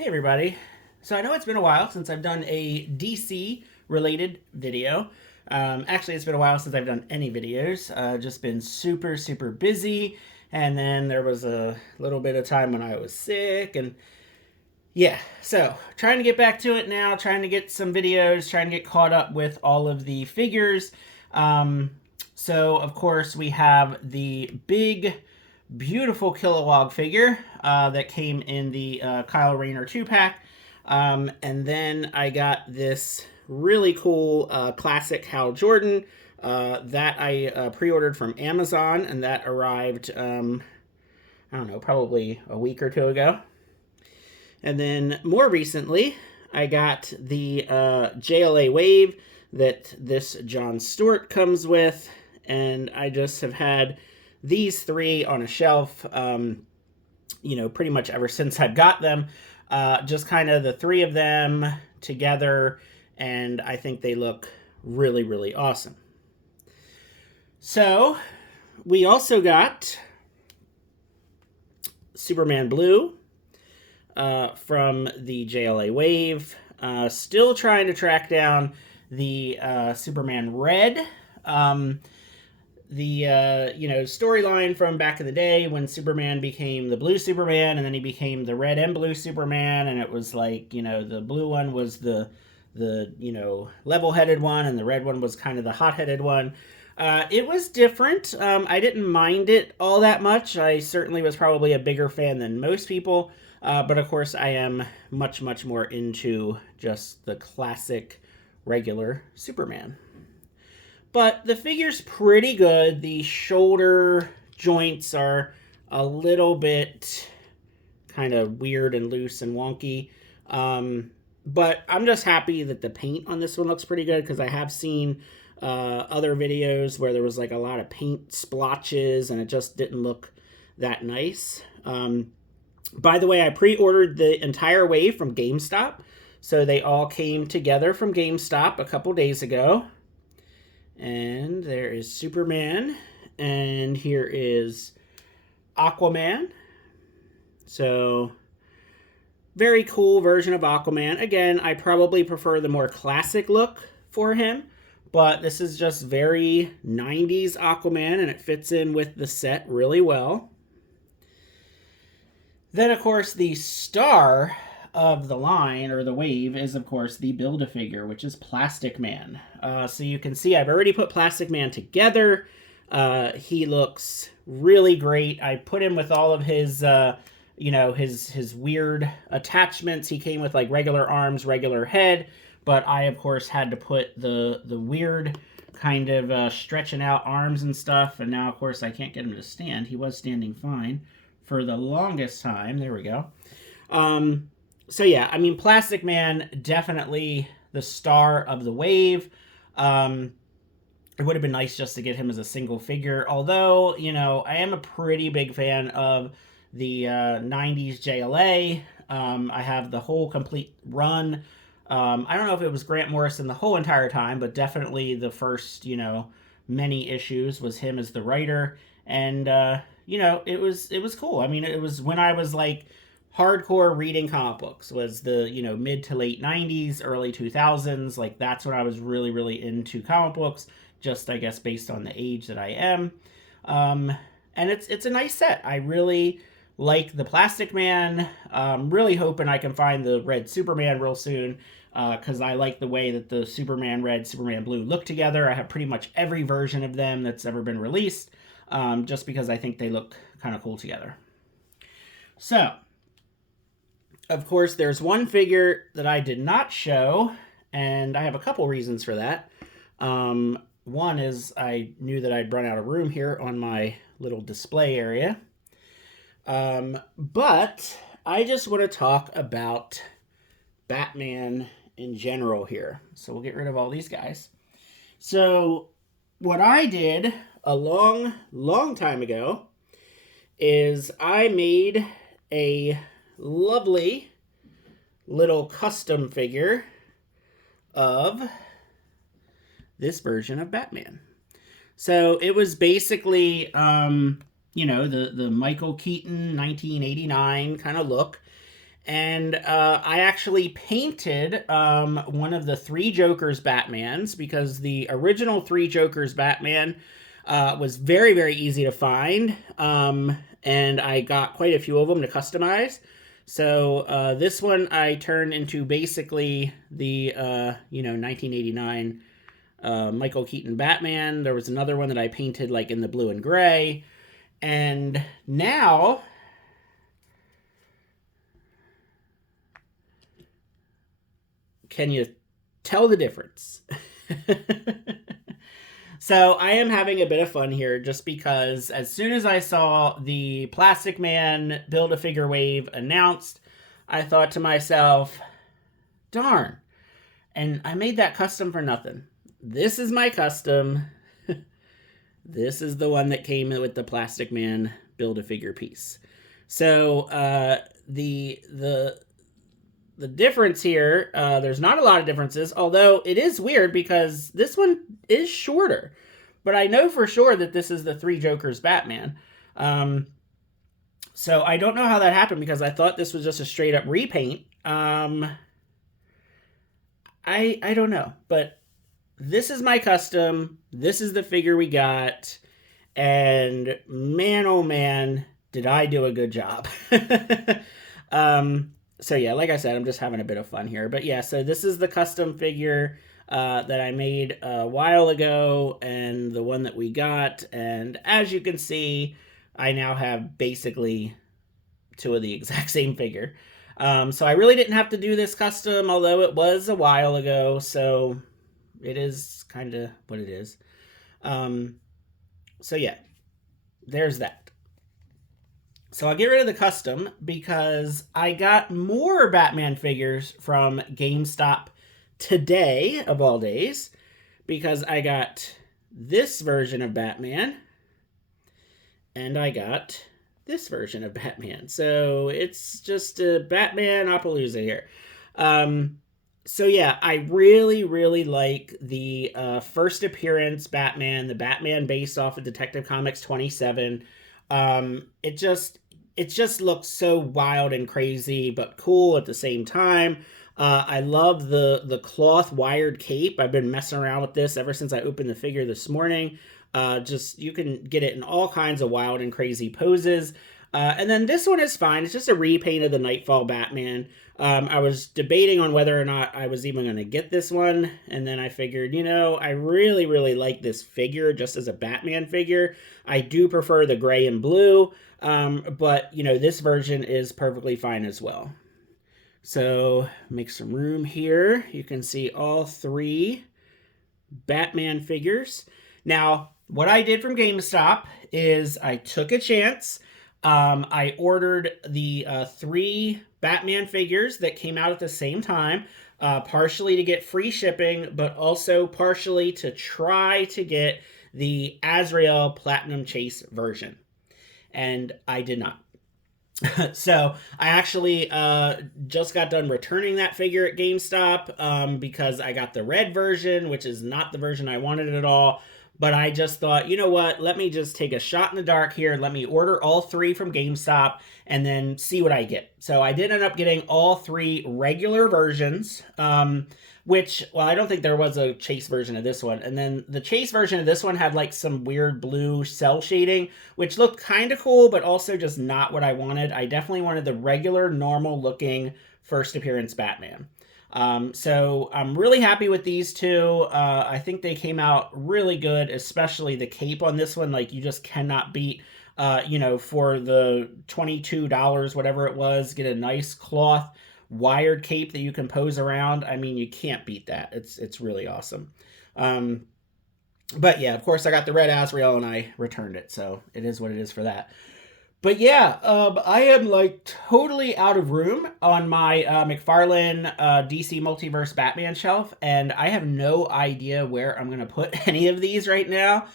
Hey everybody. So I know it's been a while since I've done a DC related video. Actually, it's been a while since I've done any videos. Just been super busy, and then there was a little bit of time when I was sick, and yeah, so trying to get back to it now, trying to get some videos, trying to get caught up with all of the figures. So of course we have the big beautiful Kilowog figure that came in the Kyle Rayner 2-pack. And then I got this really cool classic Hal Jordan that I pre-ordered from Amazon, and that arrived, I don't know, probably a week or two ago. And then more recently, I got the JLA Wave that this John Stewart comes with, and I just have had these three on a shelf, pretty much ever since I've got them. Just kind of the three of them together, and I think they look really awesome. So, we also got Superman Blue from the JLA Wave. Still trying to track down the Superman Red. The storyline from back in the day when Superman became the blue Superman, and then he became the red and blue Superman, and it was like, the blue one was the level-headed one, and the red one was kind of the hot-headed one. It was different. I didn't mind it all that much. I certainly was probably a bigger fan than most people, but of course I am much more into just the classic regular Superman. But the figure's pretty good. The shoulder joints are a little bit kind of weird and loose and wonky. But I'm just happy that the paint on this one looks pretty good, because I have seen other videos where there was like a lot of paint splotches and it just didn't look that nice. By the way, I pre-ordered the entire wave from GameStop. So they all came together from GameStop a couple days ago. And there is Superman, and here is Aquaman. So, very cool version of Aquaman. Again, I probably prefer the more classic look for him, but this is just very 90s Aquaman, and it fits in with the set really well. Then, of course, the star of the line, or the wave, is of course the Build-A-Figure, which is Plastic Man. So you can see I've already put Plastic Man together. He looks really great. I put him with all of his his weird attachments. He came with like regular arms, regular head, but I of course had to put the weird kind of stretching out arms and stuff, and now of course I can't get him to stand. He was standing fine for the longest time. There we go. So yeah, I mean, Plastic Man, definitely the star of the wave. It would have been nice just to get him as a single figure, although, I am a pretty big fan of the 90s JLA. I have the whole complete run. I don't know if it was Grant Morrison the whole entire time, but definitely the first, many issues was him as the writer. And, it was cool. I mean, it was when I was like hardcore reading comic books, was the mid to late 90s, early 2000s. Like, that's when I was really into comic books, just I guess based on the age that I am. And it's a nice set. I really like the Plastic Man. Really hoping I can find the red Superman real soon, because I like the way that the Superman Red, Superman Blue look together. I have pretty much every version of them that's ever been released, just because I think they look kind of cool together. So, of course, there's one figure that I did not show, and I have a couple reasons for that. One is I knew that I'd run out of room here on my little display area. But I just want to talk about Batman in general here. So we'll get rid of all these guys. So what I did a long time ago is I made a lovely little custom figure of this version of Batman. So it was basically, the Michael Keaton 1989 kind of look. And I actually painted one of the Three Jokers Batmans, because the original Three Jokers Batman was very, very easy to find. And I got quite a few of them to customize. So this one I turned into basically the 1989 Michael Keaton Batman. There was another one that I painted like in the blue and gray. And now, can you tell the difference? So I am having a bit of fun here, just because as soon as I saw the Plastic Man Build-A-Figure wave announced, I thought to myself, darn, and I made that custom for nothing. This is my custom. This is the one that came with the Plastic Man Build-A-Figure piece. So the difference here, there's not a lot of differences, although it is weird because this one is shorter. But I know for sure that this is the Three Jokers Batman. So I don't know how that happened, because I thought this was just a straight up repaint. I don't know, but this is my custom. This is the figure we got. And man, oh man, did I do a good job. So yeah, like I said, I'm just having a bit of fun here. But yeah, so this is the custom figure that I made a while ago, and the one that we got. And as you can see, I now have basically two of the exact same figure. So I really didn't have to do this custom, although it was a while ago. So it is kind of what it is. So yeah, there's that. So I'll get rid of the custom because I got more Batman figures from GameStop today, of all days, because I got this version of Batman and I got this version of Batman. So it's just a Batman-apalooza here. So yeah, I really, really like the first appearance Batman, the Batman based off of Detective Comics 27. It just looks so wild and crazy, but cool at the same time. I love the cloth wired cape. I've been messing around with this ever since I opened the figure this morning. You can get it in all kinds of wild and crazy poses. And then this one is fine. It's just a repaint of the Nightfall Batman. I was debating on whether or not I was even going to get this one. And then I figured, I really, really like this figure just as a Batman figure. I do prefer the gray and blue. But, this version is perfectly fine as well. So make some room here. You can see all three Batman figures. Now, what I did from GameStop is I took a chance. I ordered the 3 Batman figures that came out at the same time, partially to get free shipping, but also partially to try to get the Azrael Platinum Chase version. And I did not. So I actually just got done returning that figure at GameStop because I got the red version, which is not the version I wanted at all. But I just thought, you know what, let me just take a shot in the dark here. Let me order all 3 from GameStop and then see what I get. So I did end up getting all 3 regular versions, which, well, I don't think there was a Chase version of this one. And then the Chase version of this one had like some weird blue cell shading, which looked kind of cool, but also just not what I wanted. I definitely wanted the regular, normal looking first appearance Batman. So I'm really happy with these 2. I think they came out really good, especially the cape on this one. Like, you just cannot beat, for the $22, whatever it was, get a nice cloth wired cape that you can pose around. I mean, you can't beat that. It's really awesome. But yeah, of course I got the red Azrael and I returned it. So it is what it is for that. But yeah, I am like totally out of room on my McFarlane DC Multiverse Batman shelf, and I have no idea where I'm going to put any of these right now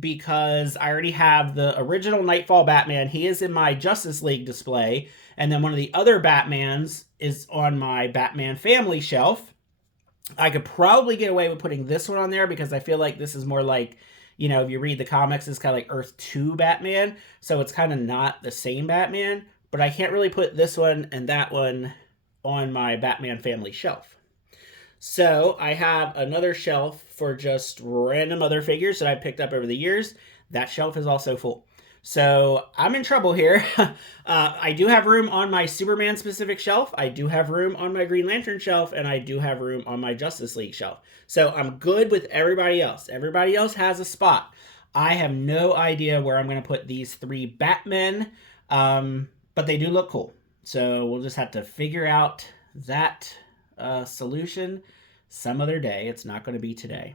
because I already have the original Nightfall Batman. He is in my Justice League display, and then one of the other Batmans is on my Batman Family shelf. I could probably get away with putting this one on there because I feel like this is more like, if you read the comics, it's kind of like Earth 2 Batman. So it's kind of not the same Batman. but I can't really put this one and that one on my Batman family shelf. So I have another shelf for just random other figures that I've picked up over the years. That shelf is also full. So I'm in trouble here. I do have room on my Superman specific shelf. I do have room on my Green Lantern shelf, and I do have room on my Justice League shelf. So I'm good with everybody else. Everybody else has a spot. I have no idea where I'm going to put these 3 Batmen, but they do look cool. So we'll just have to figure out that solution some other day. It's not going to be today.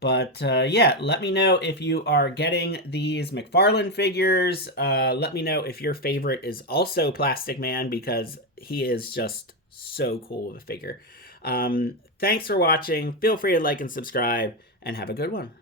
But yeah, let me know if you are getting these McFarlane figures. Let me know if your favorite is also Plastic Man, because he is just so cool of a figure. Thanks for watching. Feel free to like and subscribe, and have a good one.